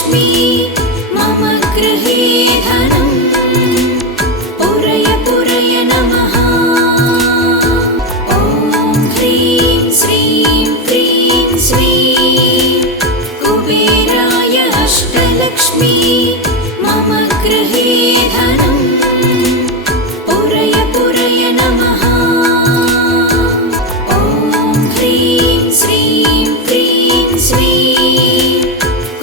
अष्टलक्ष्मी मम गृहे धनम् पूरय पूरय नमः। ॐ ह्रीं श्रीं क्रीं श्रीं कुबेराय अष्टलक्ष्मी मम गृहे धनम् पूरय पूरय नमः। ॐ ह्रीं श्रीं क्रीं श्रीं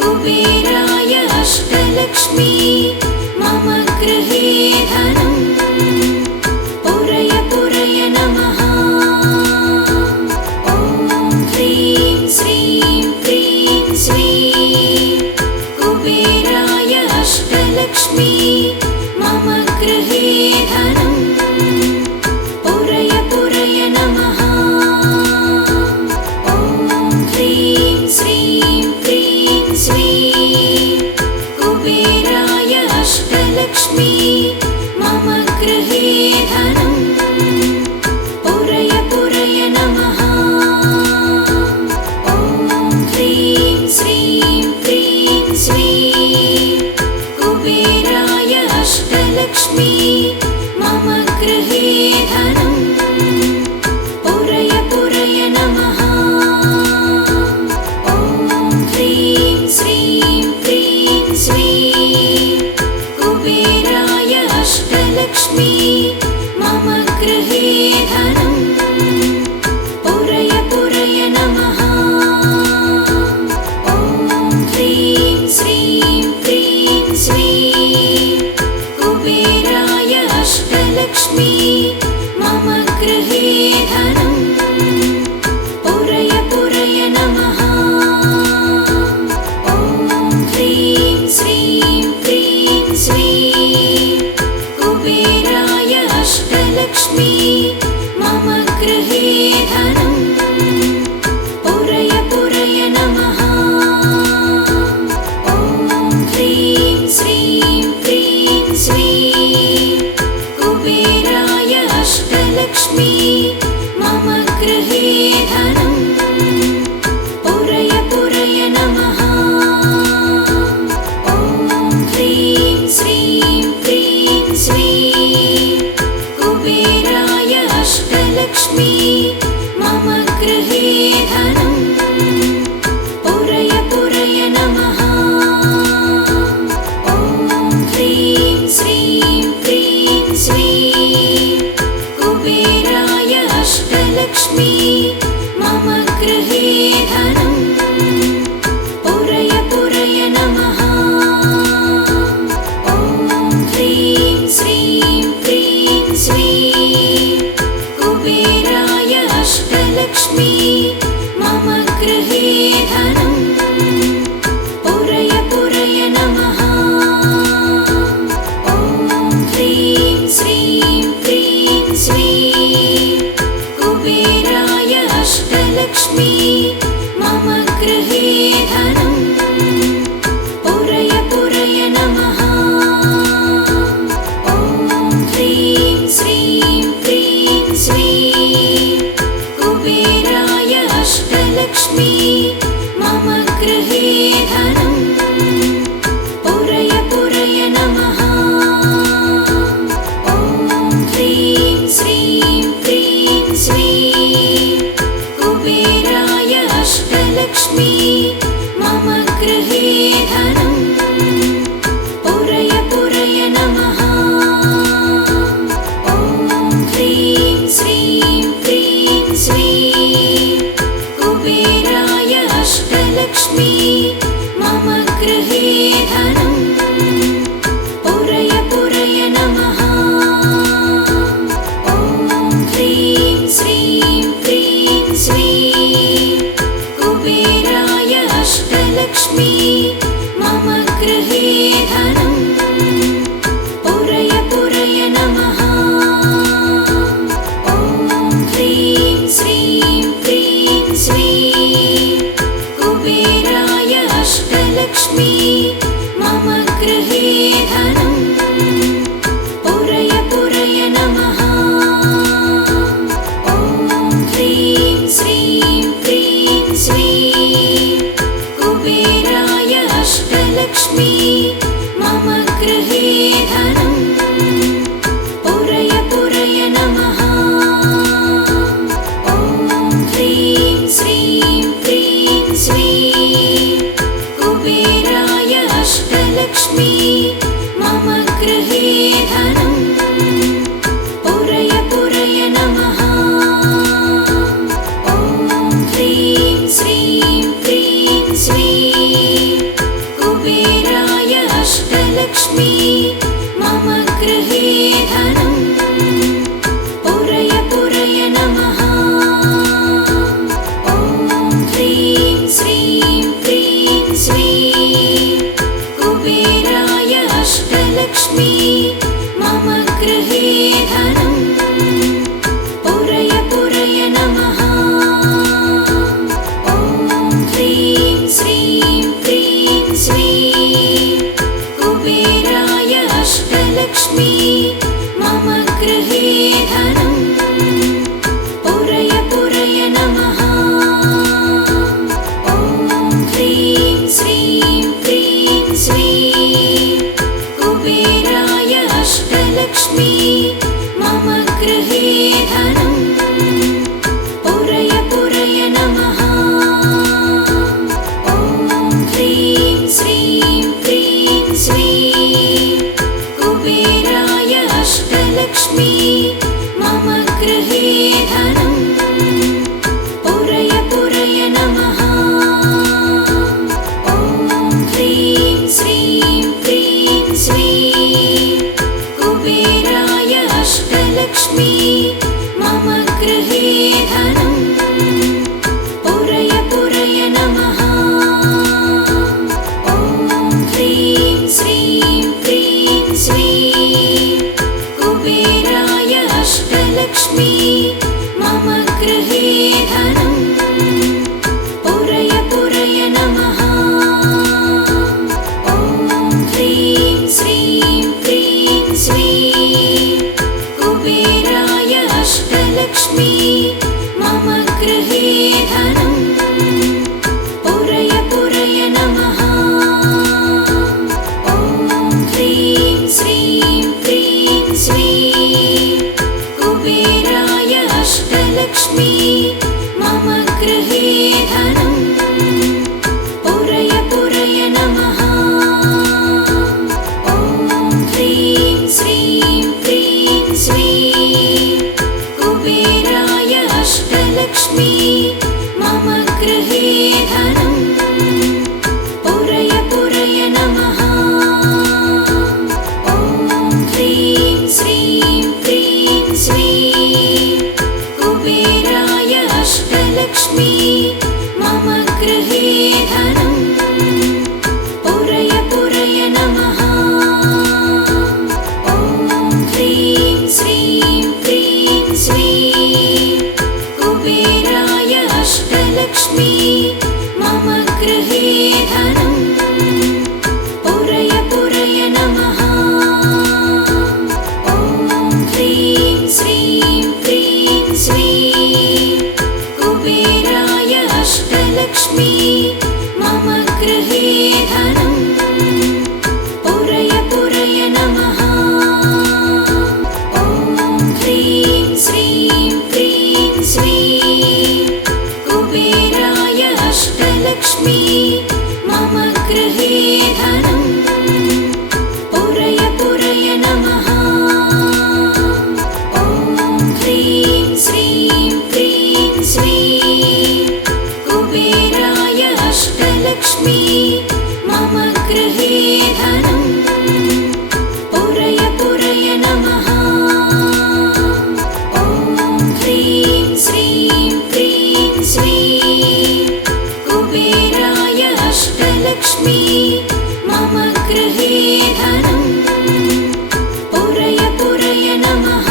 कुबेराय अष्टलक्ष्मी मम गृहे धनम् पूरय पूरय नमः। ॐ ह्रीं श्रीं क्रीं श्रीं कुबेराय अष्टलक्ष्मी मम गृहे धनम् पूरय पूरय नमः। ॐ ह्रीं श्रीं क्रीं श्रीं कुबेराय अष्टलक्ष्मी मम गृहे धनम् पूरय पूरय नमः। ॐ ह्रीं श्रीं क्रीं श्रीं कुबेराय अष्टलक्ष्मी मम गृहे धनम् पूरय पूरय नमः। ॐ ह्रीं श्रीं क्रीं श्रीं कुबेराय अष्टलक्ष्मी मम गृहे धनम् पूरय पूरय नमः। ॐ ह्रीं श्रीं क्रीं श्रीं कुबेराय अष्टलक्ष्मी मम गृहे धनम् पूरय पूरय नमः। ॐ ह्रीं श्रीं क्रीं श्रीं कुबेराय अष्टलक्ष्मी मम गृहे धनम् पूरय पूरय नमः। ॐ ह्रीं श्रीं क्रीं श्रीं कुबेराय अष्टलक्ष्मी मम गृहे धनम् पूरय पूरय नमः। ॐ ह्रीं श्रीं क्रीं श्रीं कुबेराय अष्टलक्ष्मी मम गृहे धनम् पूरय पूरय नमः। ॐ ह्रीं श्रीं क्रीं श्रीं कुबेराय अष्टलक्ष्मी मम गृहे धनम् पूरय पूरय नमः। ॐ ह्रीं श्रीं क्रीं श्रीं कुबेराय अष्टलक्ष्मी मम गृहे धनम् पूरय पूरय नमः। ॐ ह्रीं श्रीं क्रीं श्रीं कुबेराय अष्टलक्ष्मी मम गृहे धनम् पूरय पूरय नमः। ॐ ह्रीं श्रीं क्रीं श्रीं कुबेराय अष्टलक्ष्मी मम गृहे धनम् पूरय पूरय नमः। ॐ ह्रीं श्रीं क्रीं श्रीं कुबेराय अष्टलक्ष्मी मम गृहे धनम् पूरय पूरय नमः। ॐ ह्रीं श्रीं क्रीं श्रीं कुबेराय अष्टलक्ष्मी मम गृहे धनम् पूरय पूरय नमः। ॐ ह्रीं श्रीं क्रीं श्रीं कुबेराय अष्टलक्ष्मी मम गृहे धनम् पूरय पूरय नमः। ॐ ह्रीं श्रीं क्रीं श्रीं कुबेराय अष्टलक्ष्मी मम गृहे धनम् पूरय पूरय नमः। ॐ ह्रीं श्रीं क्रीं श्रीं कुबेराय अष्टलक्ष्मी मम गृहे धनम् पुरय पुरय नमः। ॐ ह्रीं श्रीं क्रीं श्रीं कुबेराय अष्टलक्ष्मी मम गृहे धनम् पुरय पुरय नमः। ॐ ह्रीं श्रीं क्रीं श्रीं कुबेराय अष्टलक्ष्मी मम गृहे धनम् पुरय पुरय नमः। ॐ ह्रीं श्रीं क्रीं श्रीं कुबेराय अष्टलक्ष्मी मम गृहे धनम् पुरय पुरय नमः। ॐ ह्रीं श्रीं क्रीं श्रीं कुबेराय अष्टलक्ष्मी मम गृहे धनम् पुरय पुरय नमः। ॐ ह्रीं श्रीं क्रीं श्रीं कुबेराय अष्टलक्ष्मी मम गृहे धनम् पुरय पुरय नमः। ॐ ह्रीं श्रीं क्रीं श्रीं कुबेराय अष्टलक्ष्मी मम गृहे धनम् पुरय पुरय नमः। ॐ ह्रीं श्रीं क्रीं श्रीं कुबेराय अष्टलक्ष्मी मम गृहे धनम् पुरय पुरय नमः। ॐ ह्रीं श्रीं क्रीं श्रीं कुबेराय अष्टलक्ष्मी मम गृहे धनम् पुरय पुरय नमः। ॐ ह्रीं श्रीं क्रीं श्रीं कुबेराय अष्टलक्ष्मी मम गृहे धनम् पुरय पुरय नमः।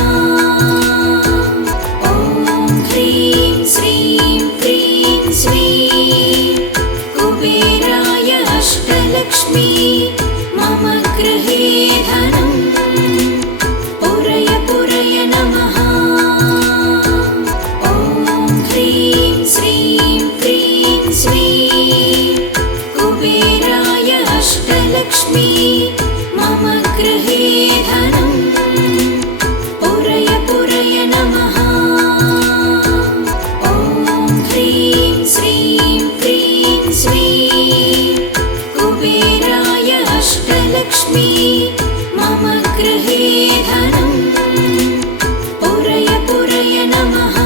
ॐ ह्रीं श्रीं क्रीं श्रीं कुबेराय अष्टलक्ष्मी मम गृहे धनम् पुरय पुरय नमः। ॐ ह्रीं श्रीं क्रीं श्रीं कुबेराय अष्टलक्ष्मी मम गृहे धनम् पुरय पुरय नमः। ॐ ह्रीं श्रीं क्रीं श्रीं कुबेराय अष्टलक्ष्मी मम गृहे धनम् पुरय पुरय नमः।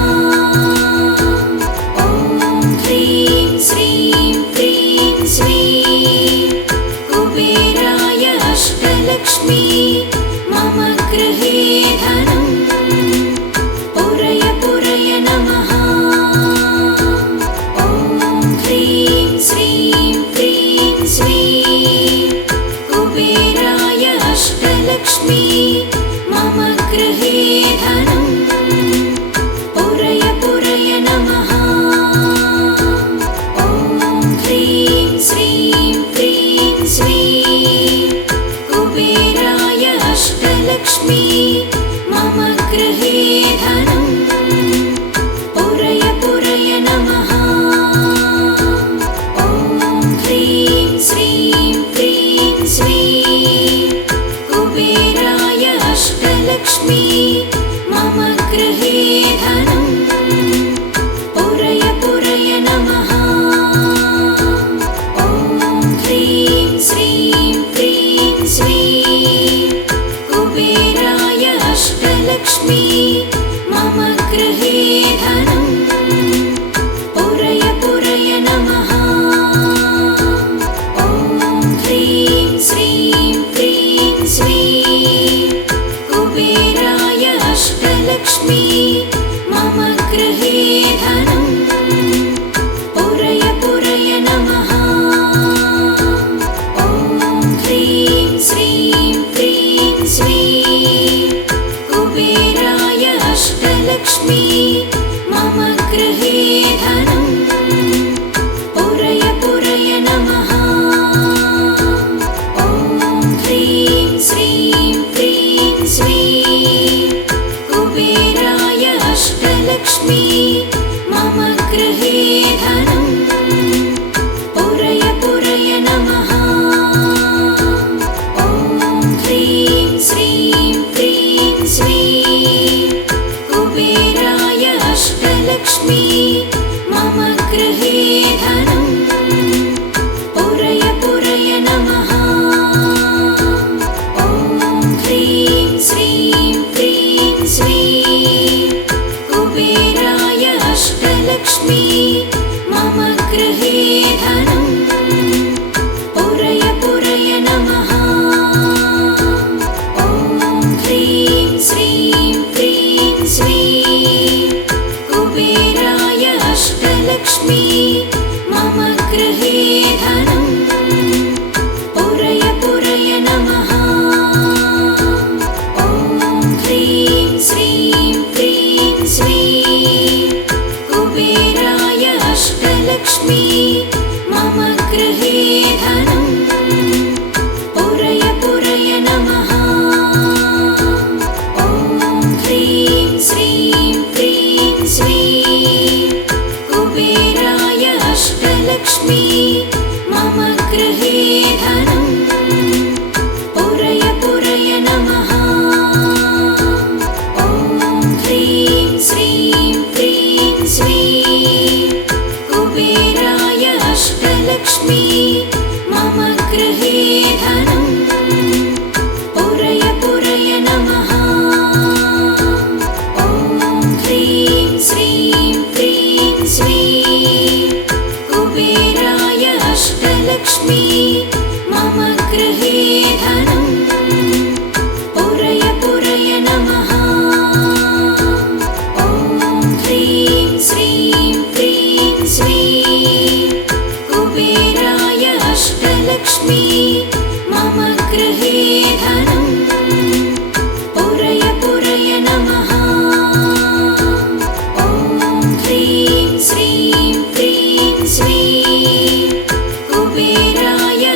ॐ ह्रीं श्रीं क्रीं श्रीं कुबेराय अष्टलक्ष्मी मम गृहे धनम् पुरय पुरय नमः। ॐ ह्रीं श्रीं क्रीं श्रीं कुबेराय अष्टलक्ष्मी मम गृहे धनम् पुरय पुरय नमः। ॐ ह्रीं श्रीं क्रीं श्रीं कुबेराय अष्टलक्ष्मी मम गृहे धनम् पुरय पुरय नमः। ॐ ह्रीं श्रीं क्रीं श्रीं कुबेराय अष्टलक्ष्मी मम गृहे धनम् पुरय पुरय नमः। ॐ ह्रीं श्रीं क्रीं श्रीं कुबेराय अष्टलक्ष्मी मम गृहे धनम् पुरय पुरय नमः। ॐ ह्रीं श्रीं क्रीं श्रीं कुबेराय अष्टलक्ष्मी मम अष्टलक्ष्मी मम गृहे धनं पुरय पुरय नमः। ॐ ह्रीं श्रीं क्रीं श्रीं कुबेराय अष्टलक्ष्मी मम गृहे धनं पुरय पुरय नमः। ॐ ह्रीं श्रीं क्रीं श्रीं कुबेराय अष्टलक्ष्मी मम गृहे धनं पुरय पुरय नमः। ॐ ह्रीं श्रीं क्रीं श्रीं कुबेराय अष्टलक्ष्मी मम गृहे धनं पुरय पुरय नमः। ॐ ह्रीं श्रीं क्रीं श्रीं कुबेराय अष्टलक्ष्मी मम गृहे धनं पुरय पुरय नमः। ॐ ह्रीं श्रीं क्रीं श्रीं कुबेराय अष्टलक्ष्मी मम गृहे धनं पुरय पुरय नमः। ॐ ह्रीं श्रीं क्रीं श्रीं कुबेराय अष्टलक्ष्मी मम गृहे धनं पुरय पुरय नमः। ॐ ह्रीं श्रीं क्रीं श्रीं कुबेराय अष्टलक्ष्मी मम गृहे धनं पुरय पुरय नमः। ॐ ह्रीं श्रीं क्रीं श्रीं कुबेराय अष्टलक्ष्मी मम गृहे धनं पुरय पुरय नमः। ॐ ह्रीं श्रीं क्रीं श्रीं कुबेराय अष्टलक्ष्मी मम गृहे धनं पुरय पुरय नमः। ॐ ह्रीं श्रीं क्रीं श्रीं कुबेराय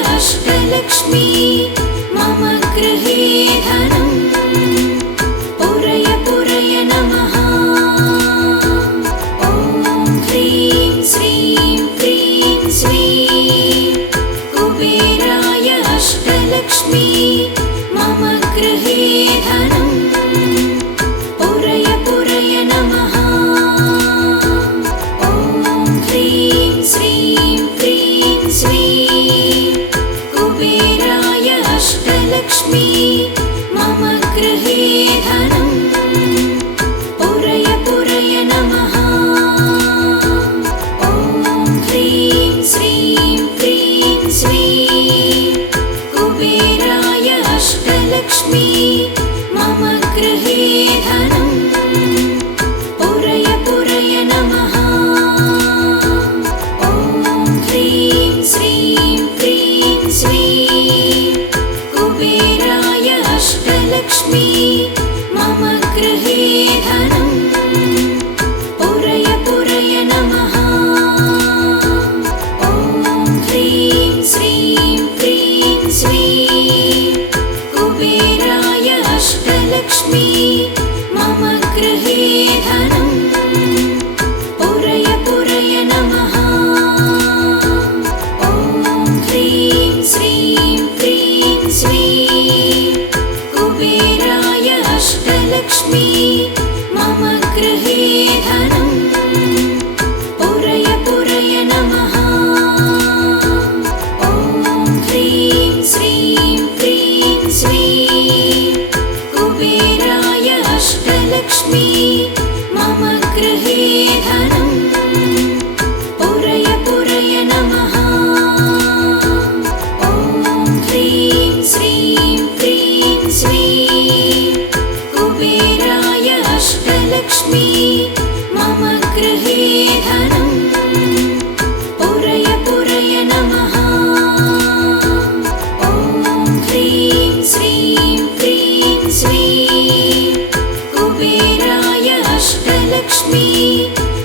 अष्टलक्ष्मी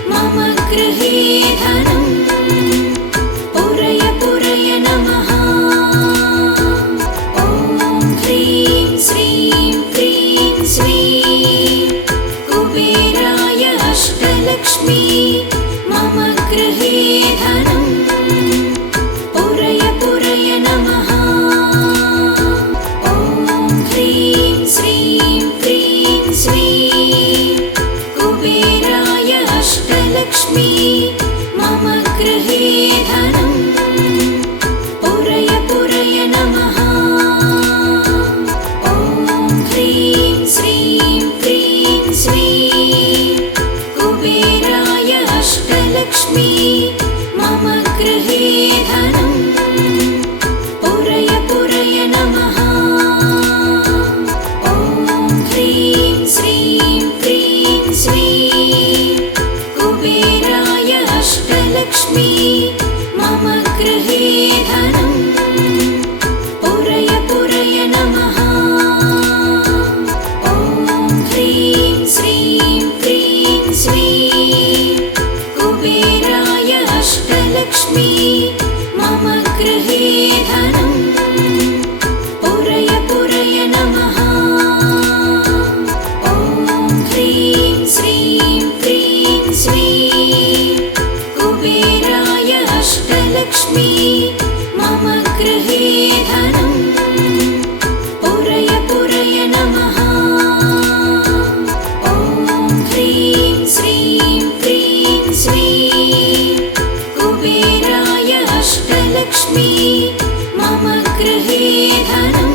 मम गृहे धनं पुरय पुरय नमः। ॐ ह्रीं श्रीं क्रीं श्रीं कुबेराय अष्टलक्ष्मी मम गृहे धनं पुरय पुरय नमः। ॐ ह्रीं श्रीं क्रीं श्रीं कुबेराय अष्टलक्ष्मी मम गृहे धनं पुरय पुरय नमः। ॐ ह्रीं श्रीं क्रीं श्रीं कुबेराय अष्टलक्ष्मी मम गृहे धनं पुरय पुरय नमः। ॐ ह्रीं श्रीं क्रीं श्रीं कुबेराय अष्टलक्ष्मी मम गृहे धनं पुरय पुरय नमः। ॐ ह्रीं श्रीं क्रीं श्रीं कुबेराय अष्टलक्ष्मी मम गृहे धनं पुरय पुरय नमः। ॐ ह्रीं श्रीं क्रीं श्रीं कुबेराय अष्टलक्ष्मी मम गृहे धनं पुरय पुरय नमः। ॐ ह्रीं श्रीं क्रीं श्रीं कुबेराय अष्टलक्ष्मी मम गृहे धनं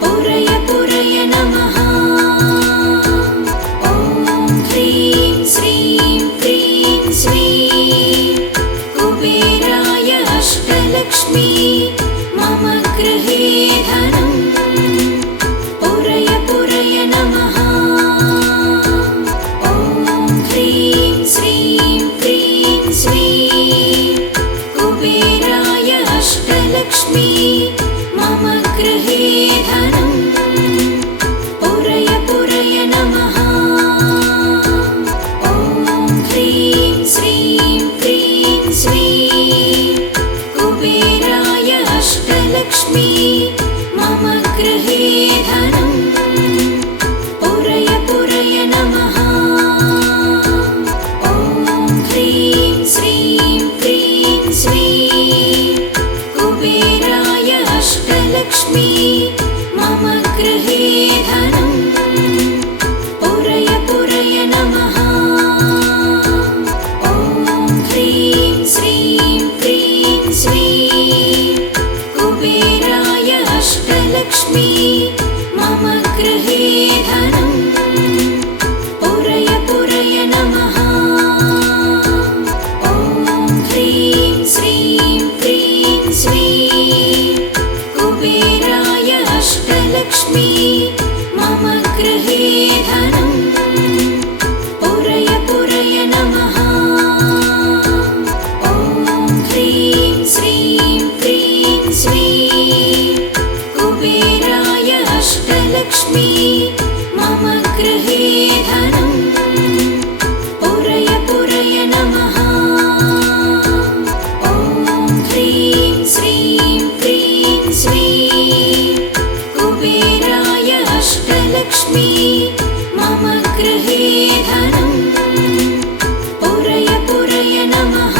पुरय पुरय नमः। ॐ ह्रीं श्रीं क्रीं श्रीं कुबेराय अष्टलक्ष्मी मम गृहे धनं पुरय पुरय नमः। ॐ ह्रीं श्रीं क्रीं श्रीं कुबेराय अष्टलक्ष्मी मम गृहे धनं पुरय पुरय नमः। ॐ ह्रीं श्रीं क्रीं श्रीं कुबेराय अष्टलक्ष्मी मम गृहे धनं पुरय पुरय नमः। ॐ ह्रीं श्रीं क्रीं श्रीं कुबेराय अष्टलक्ष्मी मम गृहे धनं पुरय पुरय नमः। ॐ ह्रीं श्रीं क्रीं श्रीं कुबेराय अष्टलक्ष्मी मम गृहे धनं पुरय पुरय नमः। ॐ ह्रीं श्रीं क्रीं श्रीं कुबेराय अष्टलक्ष्मी मम गृहे धनं पुरय पुरय नमः। ॐ ह्रीं श्रीं क्रीं श्रीं कुबेराय अष्टलक्ष्मी मम गृहे धनं पुरय पुरय नमः। ॐ ह्रीं श्रीं क्रीं श्रीं कुबेराय अष्टलक्ष्मी मम गृहे धनं पुरय पुरय नमः।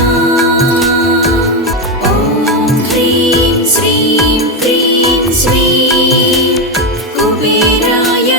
ॐ ह्रीं श्रीं क्रीं श्रीं कुबेराय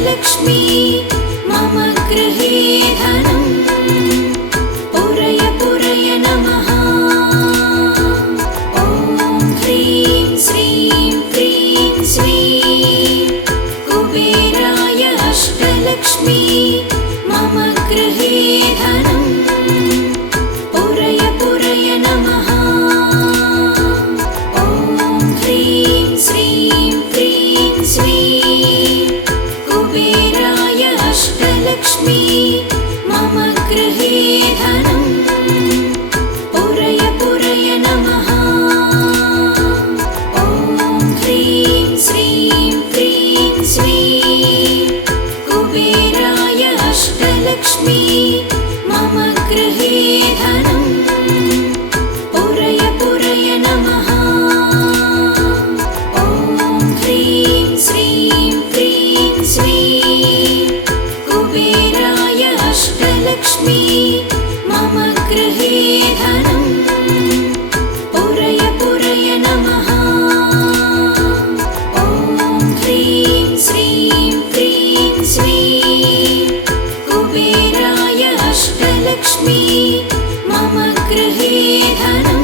अष्टलक्ष्मी मम गृहे धनं पुरय पुरय नमः। ॐ ह्रीं श्रीं क्रीं श्रीं कुबेराय अष्टलक्ष्मी मम गृहे धनं पुरय पुरय नमः। ॐ ह्रीं श्रीं क्रीं श्रीं कुबेराय अष्टलक्ष्मी मम गृहे धनं पुरय पुरय नमः। ॐ ह्रीं श्रीं क्रीं श्रीं कुबेराय अष्टलक्ष्मी मम गृहे धनं पुरय पुरय नमः। ॐ ह्रीं श्रीं क्रीं श्रीं कुबेराय अष्टलक्ष्मी मम गृहे धनं पुरय पुरय नमः। ॐ ह्रीं श्रीं क्रीं श्रीं कुबेराय अष्टलक्ष्मी मम गृहे धनं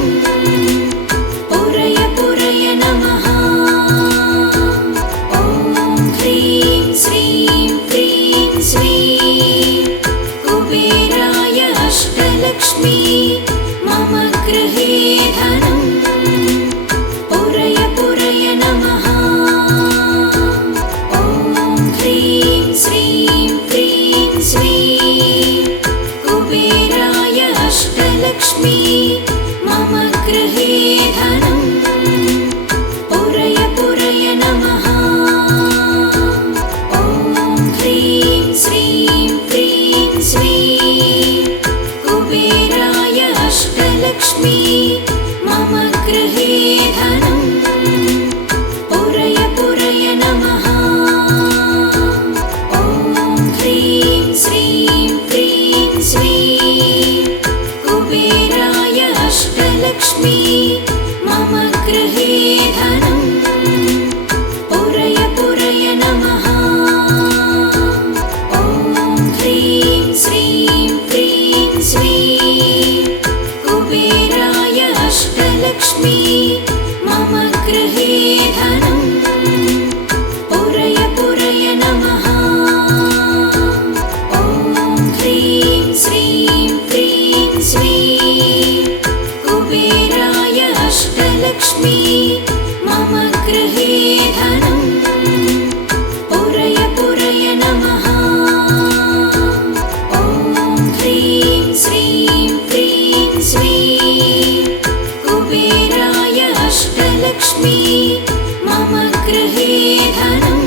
पुरय पुरय नमः। ॐ ह्रीं श्रीं क्रीं श्रीं कुबेराय अष्टलक्ष्मी मम गृहे धनं पुरय पुरय नमः। ॐ ह्रीं श्रीं क्रीं श्रीं कुबेराय अष्टलक्ष्मी मम गृहे धनं पुरय पुरय नमः। ॐ ह्रीं श्रीं क्रीं श्रीं कुबेराय अष्टलक्ष्मी मम गृहे धनं पुरय पुरय नमः। ॐ ह्रीं श्रीं क्रीं श्रीं कुबेराय अष्टलक्ष्मी मम गृहे धनं पुरय पुरय नमः। ॐ ह्रीं श्रीं क्रीं श्रीं कुबेराय अष्टलक्ष्मी मम गृहे धनं पुरय पुरय नमः। ॐ ह्रीं श्रीं क्रीं श्रीं कुबेराय अष्टलक्ष्मी मम गृहे धनं पुरय पुरय नमः। ॐ ह्रीं श्रीं क्रीं श्रीं कुबेराय अष्टलक्ष्मी मम गृहे धनं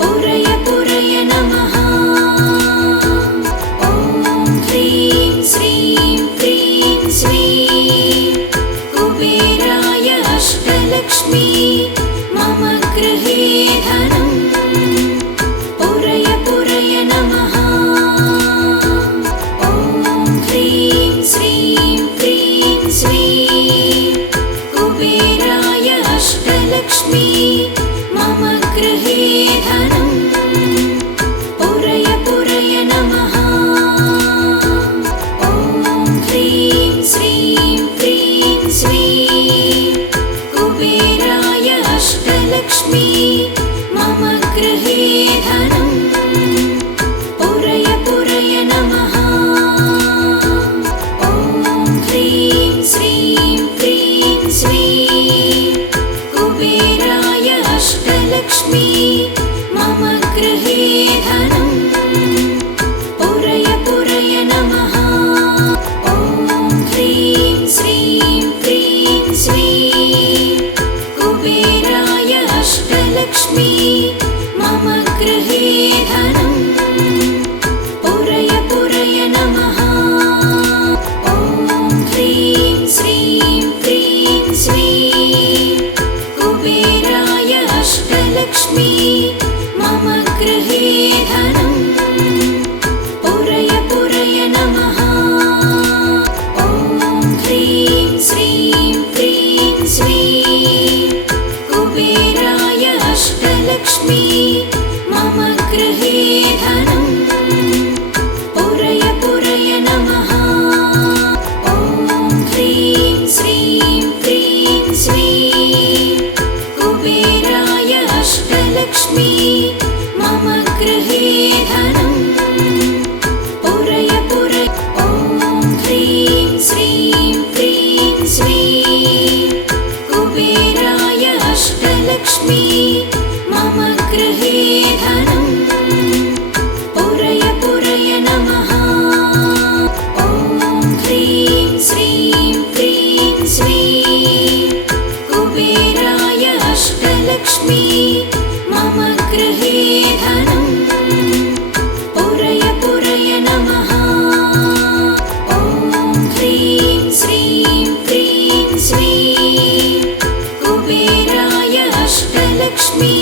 पुरय पुरय नमः। ॐ ह्रीं श्रीं क्रीं श्रीं कुबेराय गृहे धनम् पुरय पुरय ॐ ह्रीं श्रीं क्रीं श्रीं कुबेराय अष्टलक्ष्मी मम गृहे धनम् पुरय पुरय नमः ॐ ह्रीं श्रीं क्रीं श्रीं कुबेराय अष्टलक्ष्मी मम गृहे धनम् पुरय पुरय नमः ॐ ह्रीं श्रीं क्रीं श्रीं कुबेराय अष्टलक्ष्मी